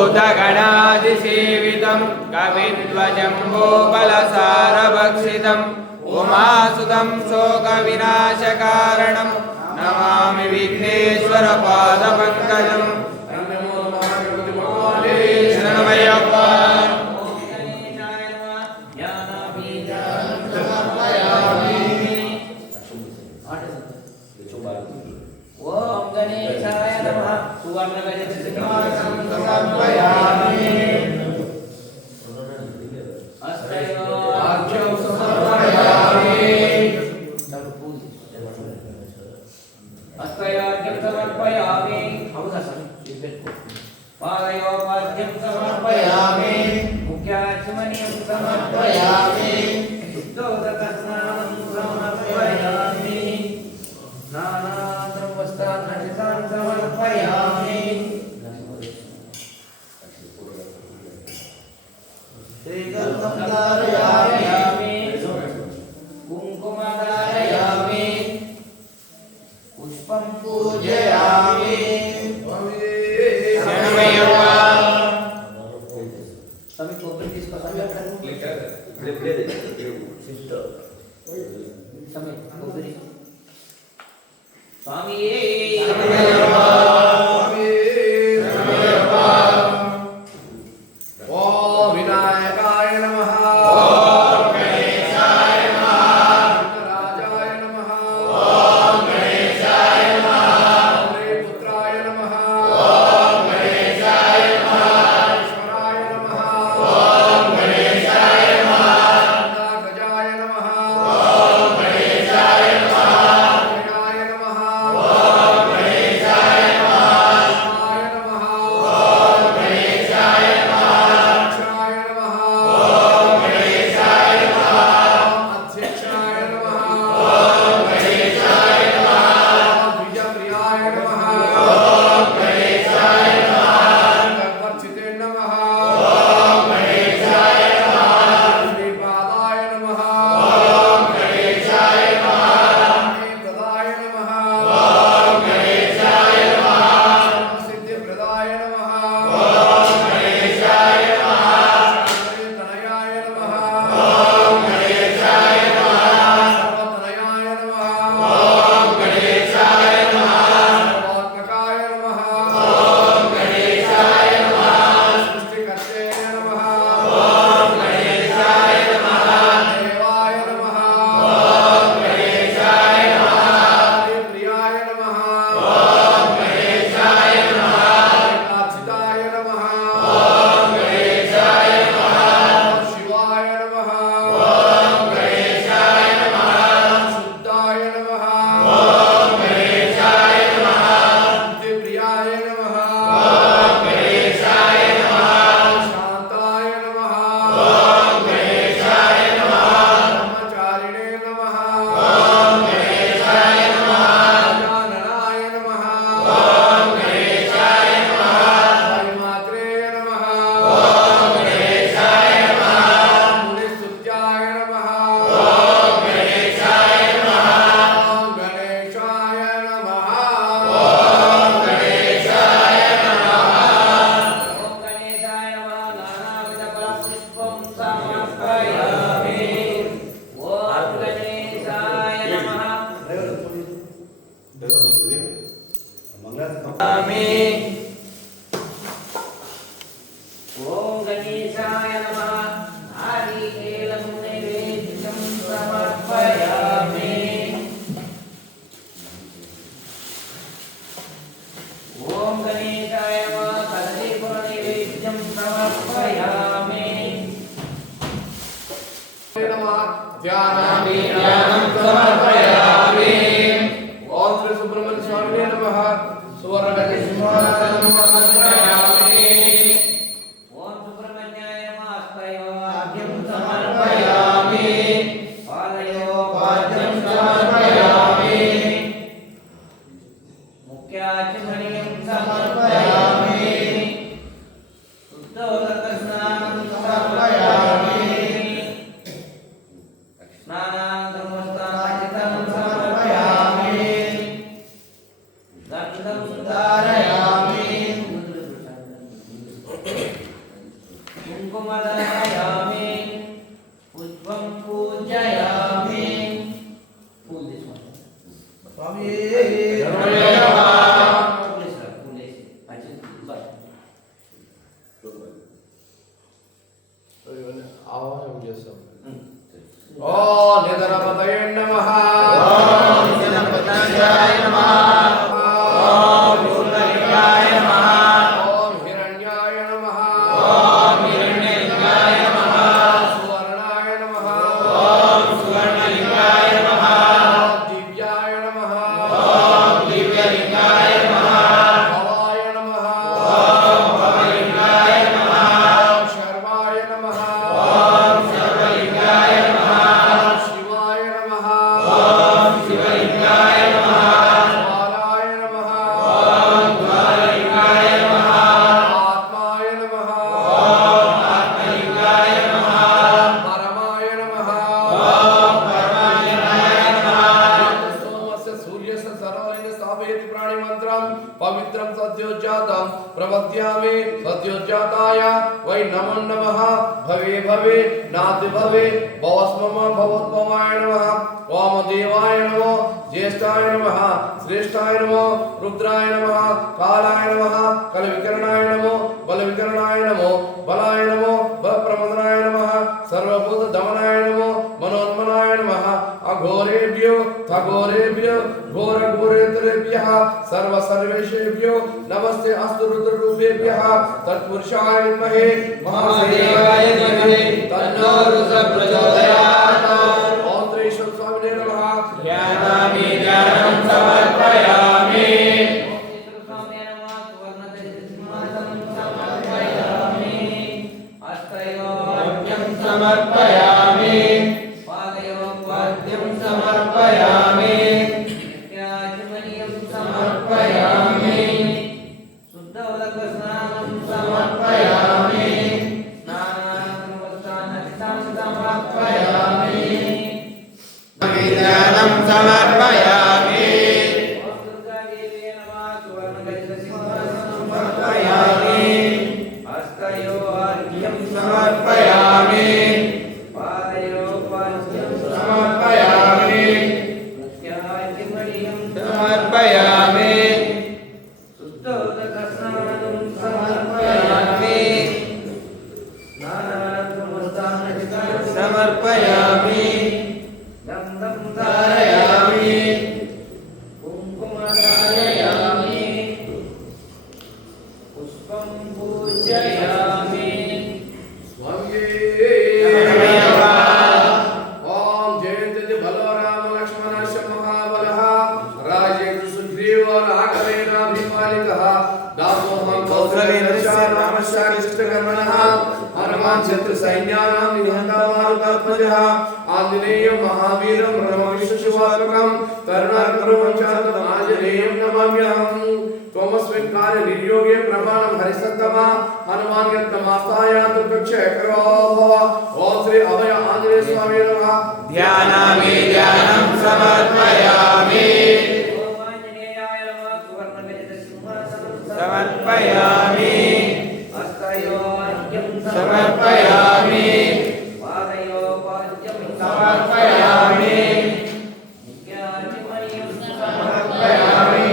भूतगणादिसेवितं कविध्वजम्बोफलसारभक्षितम् उमासुतं शोकविनाशकारणं नमामि विघ्नेश्वरपादपङ्कजम् शरणमय्यप्प ओम गणेशाय नमः सुवर्णगजसिंहासनं समर्पयामि अर्घ्यं समर्पयामि अर्घ्यं समर्पयामि पादयोपाद्यं समर्पयामि मुख्याचमनीयं समर्पयामि शुद्धोदकस्नानं समर्पयामि नानाद्रवस्तान् समर्पयामि श्रीगन्धं धारयामि कुङ्कुमं धारयामि पुष्पं पूजयामि सभी कोपरे किसको सिस्टर समय कोपरे स्वामी विनायकाय नमः गणेशाय नमः राजाय नमः गणेशाय नमः पुत्राय नमः गणेशाय नमः ईश्वराय नमः गणेशाय नमः गजाय नमः गणेशाय नमः गणाय नमः गणेशाय नमः गणेशाय नमः अक्षाय नमः गणेशाय नमः अध्यक्षाय नमः गणेशाय नमः द्विजप्रियाय नमः गणेशाय नमः गणपतिते नमः गणेशाय नमः श्रीपादाय नमः गणेशाय नमः प्रदाय नमः गणेशाय नमः सिद्धिप्रदाय नमः गणेशाय नमः तनयाय नमः गणेशाय नमः सर्वतनयाय नमः गणेशाय नमः सर्वात्मकाय नमः गणेशाय नमः सृष्टिकर्ते नमः गणेशाय नमः देवाय नमः गणेशाय नमः प्रियाय नमः गणेशाय नमः काचिताय नमः गणेशाय नमः शिवाय नमः गणेशाय नमः शुद्धाय नमः गणेशाय नमः बुद्धिप्रियाय नमः गणेशाय नमः शान्ताय नमः गणेशाय नमः ब्रह्मचारिणे नमः गणेशाय नमः जाननाय नमः गणेशाय नमः हरिमात्रे नमः गणेशाय नमः मुनिस्तुत्याय नमः गणेशाय नमः गणेशाय नमः गणेशाय नमः ओम गणेशाय नमः नानाविधफलपुष्पं समर्पयामि ओम गणेशाय नमः ओम गणेशाय नमः नारिकेलं नैवेद्यं समर्पयामि ओम गणेशाय नमः कदलीफलनैवेद्यं समर्पयामि ध्यानं समर्पयामि ओम श्री सुब्रह्मण्य स्वामिने नमः सुवर्णगजसिंहासनं समर्पयामि ओम सुब्रह्मण्याय नमः हस्तयोपाद्यं समर्पयामि पादयोपाद्यं समर्पयामि मुख्याचमनीयं समर्पयामि शुद्धोदकस्नानं समर्पयामि स्नानानन्तरं समर्पयामि गन्धं धारयामि कुङ्कुमदारयामि पुष्पं पूजयामि फूल this one स्वामी ओम निधनपतये नमः ओम निधनपतये नमः ओम पूर्णलिंगाय नमः ओम हिरण्याय नमः ओम हिरण्यलिंगाय नमः सुवर्णाय नमः ओम सुवर्णलिंगाय नमः दिव्याय नमः ओम दिव्यलिंगाय नमः भवाय नमः ओम भवलिंगाय नमः ओम शर्वाय नमः ओम शर्वलिंगाय नमः शिवाय नमः ओम शिवलिंगाय नमः द्वाराय नमः ओम द्वारलिंगाय नमः आत्माय नमः ओम आत्मलिंगाय नमः परमाय नमः ओम परमालिंगाय नमः सोमस्य सूर्यस्य सर्वलिंग स्थापयति प्राणिमन्त्रं पवित्रं सद्योजातं प्रपद्यामि सद्योजाताय वै नमो नमः भवे भवे नाति भवे भवस्मम भवोद्भवाय नमः वामदेवाय नमो ज्येष्ठाय नमः श्रेष्ठाय नमो रुद्राय नमः कालाय नमः कलविकरणाय नमो बलविकरणाय नमो बलाय नमो बलप्रमदनाय नमः सर्वभूत दमनाय नमो मनोन्मनाय नमः अघोरेभ्यो खगोरेभ्यो घोरघोरेतरेभ्यः सर्वसर्वेषेभ्यो नमस्ते अस्तु रुद्ररूपेभ्यः तत्पुरुषाय विद्महे महादेवाय धीमहि तन्नो रुद्रः प्रचोदयात् ओम श्री स्वामिने नमः ध्यानामि ध्यानं समर्पयामि समर्पयामि पादयोपाद्यं समर्पयामि नित्याचमनीयं समर्पयामि शुद्धोदकस्नानं समर्पयामि स्नानानन्तरं समर्पयामि विज्ञानं समर्पयामि दुर्गादेवी नमः सुवर्णगजसिंहासनं समर्पयामि हस्तयोर्घ्यं समर्पयामि पादयोपाद्यं समर्पयामि नित्याचमनीयं समर्पयामि शुद्धोदकस्नानं समर्पयामि स्नानानन्तरं समर्पयामि गन्धं धारयामि कुङ्कुमधारयामि पुष्पं पूजयामि स्वामी ओम जयंती भलो राम लक्ष्मण महाबलः राजेन्द्र सुग्रीव राघवेन अभिमानिकः दासोहं कौसलेन्द्रस्य रामस्य कृष्णकर्मणः हनुमान् शत्रु सैन्यानां निहन्ता मारुतात्मजः आञ्जनेयं महावीरं ब्रह्मविष्णुशिवात्मकं करुणाकरवंशात्मकं आञ्जनेयं नमाम्यहम् त्वमस्मिन् कार्ये निर्योगे प्रमाणं हरिसत्तमा हनुमान् यत्नमास्तायातु कक्षयकरो भव ओम श्री अभय आञ्जनेय स्वामी नमः ध्यानामि ध्यानं समर्पयामि ओमाञ्जनेयाय नमः सुवर्णगजसिंहासनं समर्पयामि हस्तयोर्घ्यं समर्पयामि पादयोपाद्यं समर्पयामि नित्याचमनीयं समर्पयामि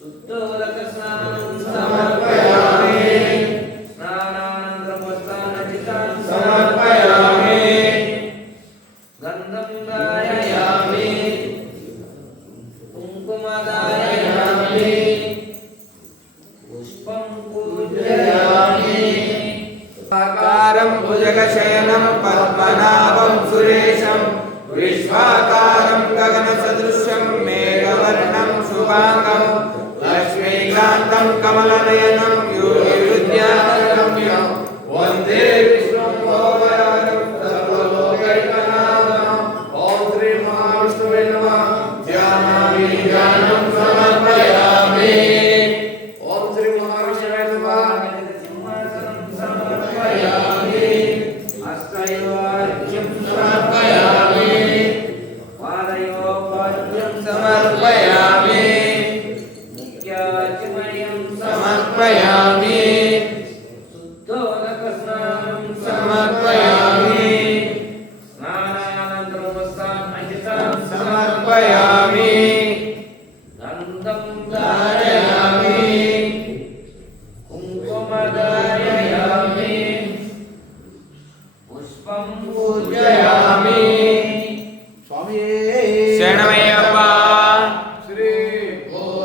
शुद्धोदकस्नानं समर्पयामि स्नानानन्तरं वस्त्रानधिकां समर्पयामि गन्धं धारयामि कुङ्कुमधारयामि पुष्पं पूजयामि आकारं भुजगशयनं पद्मनाभं सुरेशं विश्वाकारं गगनसदृशं मेघवर्णं शुभांगं लक्ष्मीकान्तं कमलनयनं योगिविद्यागम्यं वन्दे विष्णुं भवभयहरं सर्वलोकैकनाथम् ओम श्री महाविष्णुवे नमः ध्यानामि ध्यानं समर्पयामि ओम श्री महाविष्णुवे नमः सिंहासनं समर्पयामि हस्तयोर्घ्यं समर्पयामि पादयोपाद्यं समर्पयामि नित्याचमनीयं समर्पयामि समर्पयामि गन्धं धारयामि कुङ्कुमं धारयामि पुष्पं पूजयामि